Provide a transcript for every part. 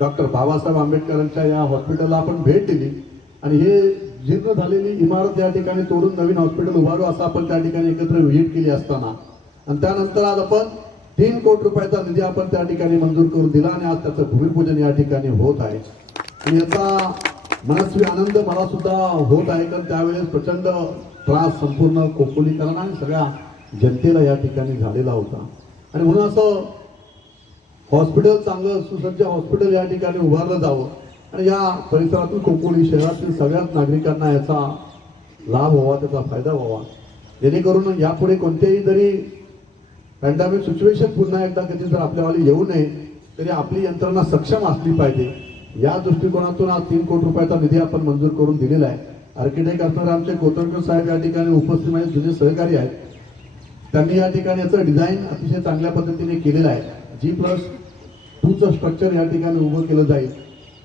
Doctor Babasaheb आंबेडकरांच्या या हॉस्पिटलला आपण भेट दिली. आणि हे जीर्ण झालेली इमारत या ठिकाणी तोडून नवीन हॉस्पिटल उभारू असं आपण त्या ठिकाणी एकत्र व्हिजिट केली असताना. आणि त्यानंतर आज आपण तीन कोटी रुपयाचा निधी आपण त्या ठिकाणी मंजूर करून दिला आणि आज त्याचं भूमिपूजन या ठिकाणी होत आहे. आणि याचा मनस्वी आनंद मला सुद्धा होत आहे कारण त्यावेळेस प्रचंड त्रास संपूर्ण कोकणीकरण आणि सगळ्या जनतेला या ठिकाणी झालेला होता. आणि म्हणून असं हॉस्पिटल चांगलं सुसज्ज हॉस्पिटल या ठिकाणी उभारलं जावं. आणि या परिसरातील कोकणी शहरातील सगळ्याच नागरिकांना याचा लाभ व्हावा त्याचा फायदा व्हावा. जेणेकरून यापुढे कोणतेही जरी पॅन्डामिक सिच्युएशन पुन्हा एकदा कधी जर आपल्यावाली येऊ नये तरी आपली यंत्रणा सक्षम असली पाहिजे. या दृष्टिकोनातून आज तीन कोटी रुपयाचा निधी आपण मंजूर करून दिलेला आहे. आर्किटेक्ट असणारे आमचे कोतरकर साहेब या ठिकाणी उपस्थित माझे जुने सहकारी आहेत. त्यांनी या ठिकाणी याचं डिझाईन अतिशय चांगल्या पद्धतीने केलेलं आहे. जी प्लस टूचं स्ट्रक्चर या ठिकाणी उभं केलं जाईल.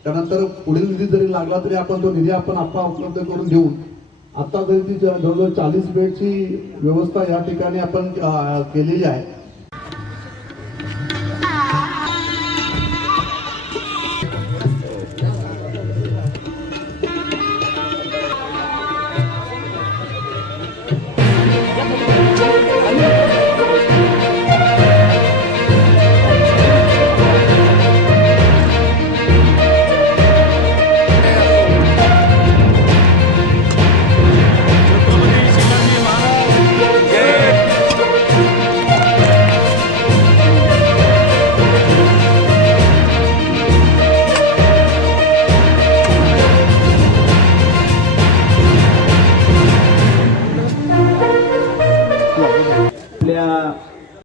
त्यानंतर पुढील निधी जरी लागला तरी आपण तो निधी आपण आत्ता उपलब्ध करून घेऊन आत्ता जरी ती जवळजवळ चाळीस बेडची व्यवस्था या ठिकाणी आपण केलेली आहे. una